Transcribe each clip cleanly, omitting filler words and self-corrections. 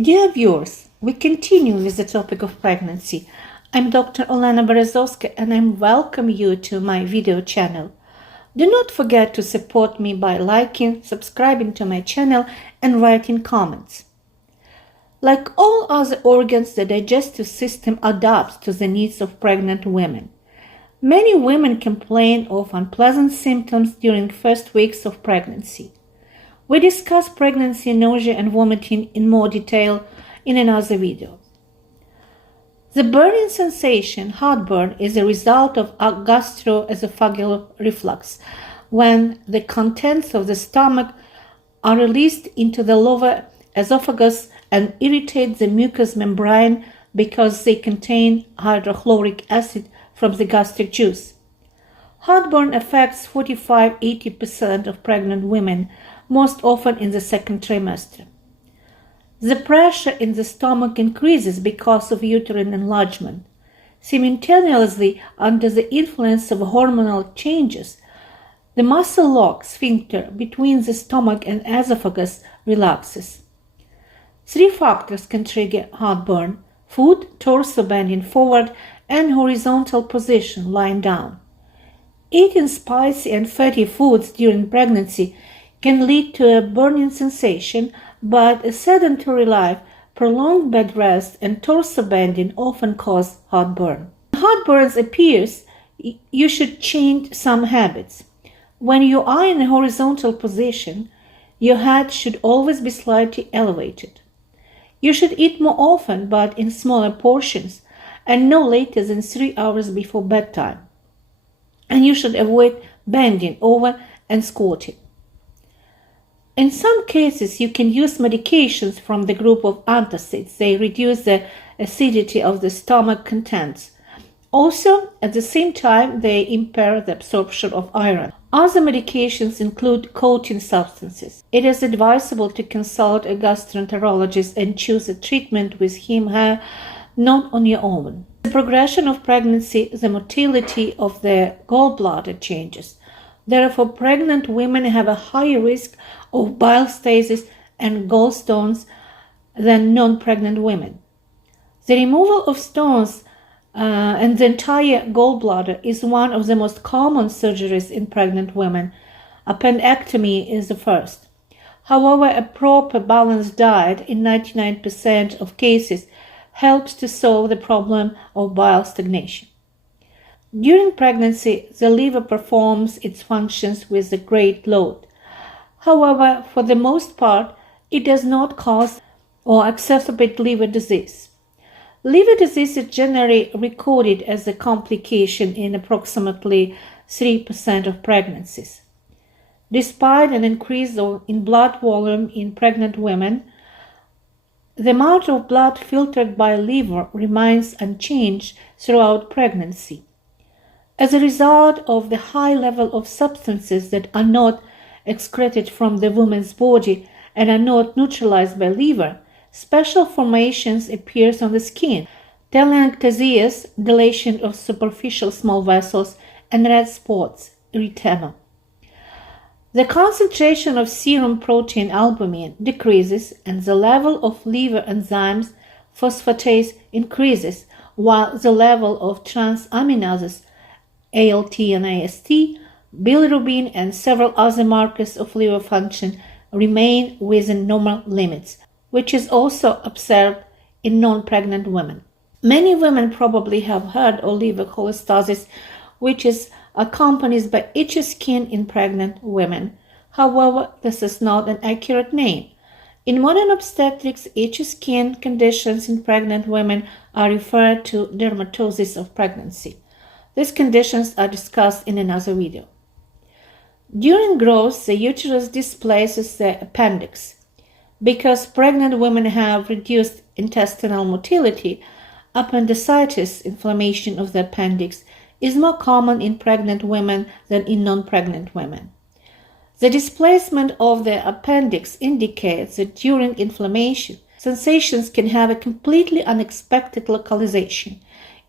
Dear viewers, we continue with the topic of pregnancy. I'm Dr. Olena Berezovska and I welcome you to my video channel. Do not forget to support me by liking, subscribing to my channel and writing comments. Like all other organs, the digestive system adapts to the needs of pregnant women. Many women complain of unpleasant symptoms during first weeks of pregnancy. We discuss pregnancy, nausea, and vomiting in more detail in another video. The burning sensation, heartburn, is a result of gastroesophageal reflux, when the contents of the stomach are released into the lower esophagus and irritate the mucous membrane because they contain hydrochloric acid from the gastric juice. Heartburn affects 45–80% of pregnant women, most often in the second trimester. The pressure in the stomach increases because of uterine enlargement. Simultaneously, under the influence of hormonal changes, the muscle lock sphincter between the stomach and esophagus relaxes. 3 factors can trigger heartburn: food, torso bending forward, and horizontal position, lying down. Eating spicy and fatty foods during pregnancy can lead to a burning sensation, but a sedentary life, prolonged bed rest, and torso bending often cause heartburn. When heartburn appears, you should change some habits. When you are in a horizontal position, your head should always be slightly elevated. You should eat more often, but in smaller portions, and no later than 3 hours before bedtime. And you should avoid bending over and squatting. In some cases, you can use medications from the group of antacids. They reduce the acidity of the stomach contents. Also, at the same time, they impair the absorption of iron. Other medications include coating substances. It is advisable to consult a gastroenterologist and choose a treatment with him/her, not on your own. The progression of pregnancy, the motility of the gallbladder changes. Therefore, pregnant women have a higher risk of bile stasis and gallstones than non-pregnant women. The removal of stones and the entire gallbladder is one of the most common surgeries in pregnant women. Appendectomy is the first. However, a proper balanced diet in 99% of cases helps to solve the problem of bile stagnation. During pregnancy, the liver performs its functions with a great load. However, for the most part, it does not cause or exacerbate liver disease. Liver disease is generally recorded as a complication in approximately 3% of pregnancies. Despite an increase in blood volume in pregnant women, the amount of blood filtered by liver remains unchanged throughout pregnancy. As a result of the high level of substances that are not excreted from the woman's body and are not neutralized by liver, special formations appear on the skin: telangiectasias, dilation of superficial small vessels, and red spots, erythema. The concentration of serum protein albumin decreases and the level of liver enzymes phosphatase increases, while the level of transaminases ALT and AST, bilirubin, and several other markers of liver function remain within normal limits, which is also observed in non-pregnant women. Many women probably have heard of liver cholestasis, which is accompanied by itchy skin in pregnant women. However, this is not an accurate name. In modern obstetrics, itchy skin conditions in pregnant women are referred to dermatosis of pregnancy. These conditions are discussed in another video. During growth, the uterus displaces the appendix. Because pregnant women have reduced intestinal motility, appendicitis, inflammation of the appendix, is more common in pregnant women than in non-pregnant women. The displacement of the appendix indicates that during inflammation, sensations can have a completely unexpected localization,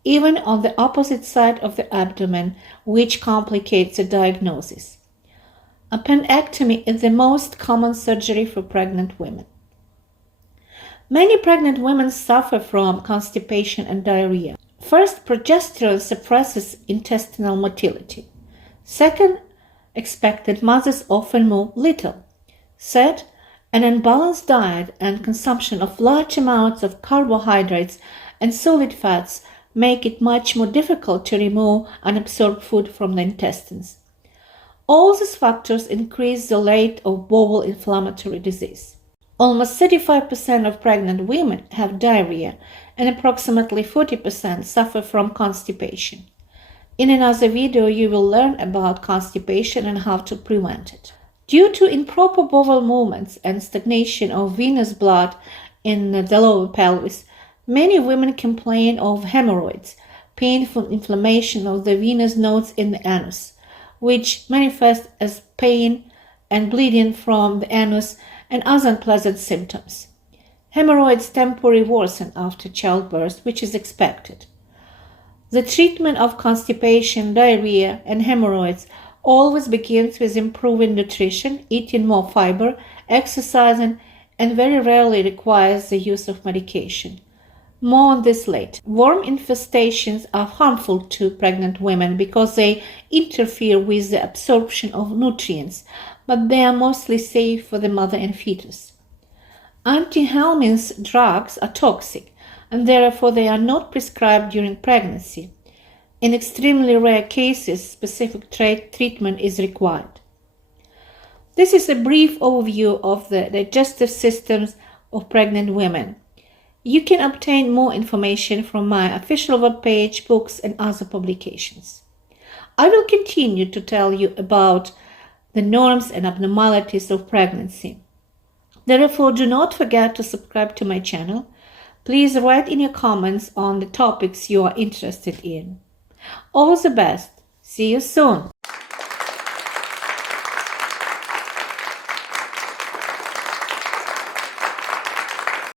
even on the opposite side of the abdomen, which complicates the diagnosis. Appendectomy is the most common surgery for pregnant women. Many pregnant women suffer from constipation and diarrhea. First, progesterone suppresses intestinal motility. Second, expectant mothers often move little. Third, an unbalanced diet and consumption of large amounts of carbohydrates and solid fats make it much more difficult to remove unabsorbed food from the intestines. All these factors increase the rate of bowel inflammatory disease. Almost 35% of pregnant women have diarrhea and approximately 40% suffer from constipation. In another video, you will learn about constipation and how to prevent it. Due to improper bowel movements and stagnation of venous blood in the lower pelvis, many women complain of hemorrhoids, painful inflammation of the venous nodes in the anus, which manifest as pain and bleeding from the anus and other unpleasant symptoms. Hemorrhoids temporarily worsen after childbirth, which is expected. The treatment of constipation, diarrhea, and hemorrhoids always begins with improving nutrition, eating more fiber, exercising, and very rarely requires the use of medication. More on this later. Worm infestations are harmful to pregnant women because they interfere with the absorption of nutrients, but they are mostly safe for the mother and fetus. Antihistamine drugs are toxic, and therefore they are not prescribed during pregnancy. In extremely rare cases, specific treatment is required. This is a brief overview of the digestive systems of pregnant women. You can obtain more information from my official webpage, books, and other publications. I will continue to tell you about the norms and abnormalities of pregnancy. Therefore, do not forget to subscribe to my channel. Please write in your comments on the topics you are interested in. All the best. See you soon.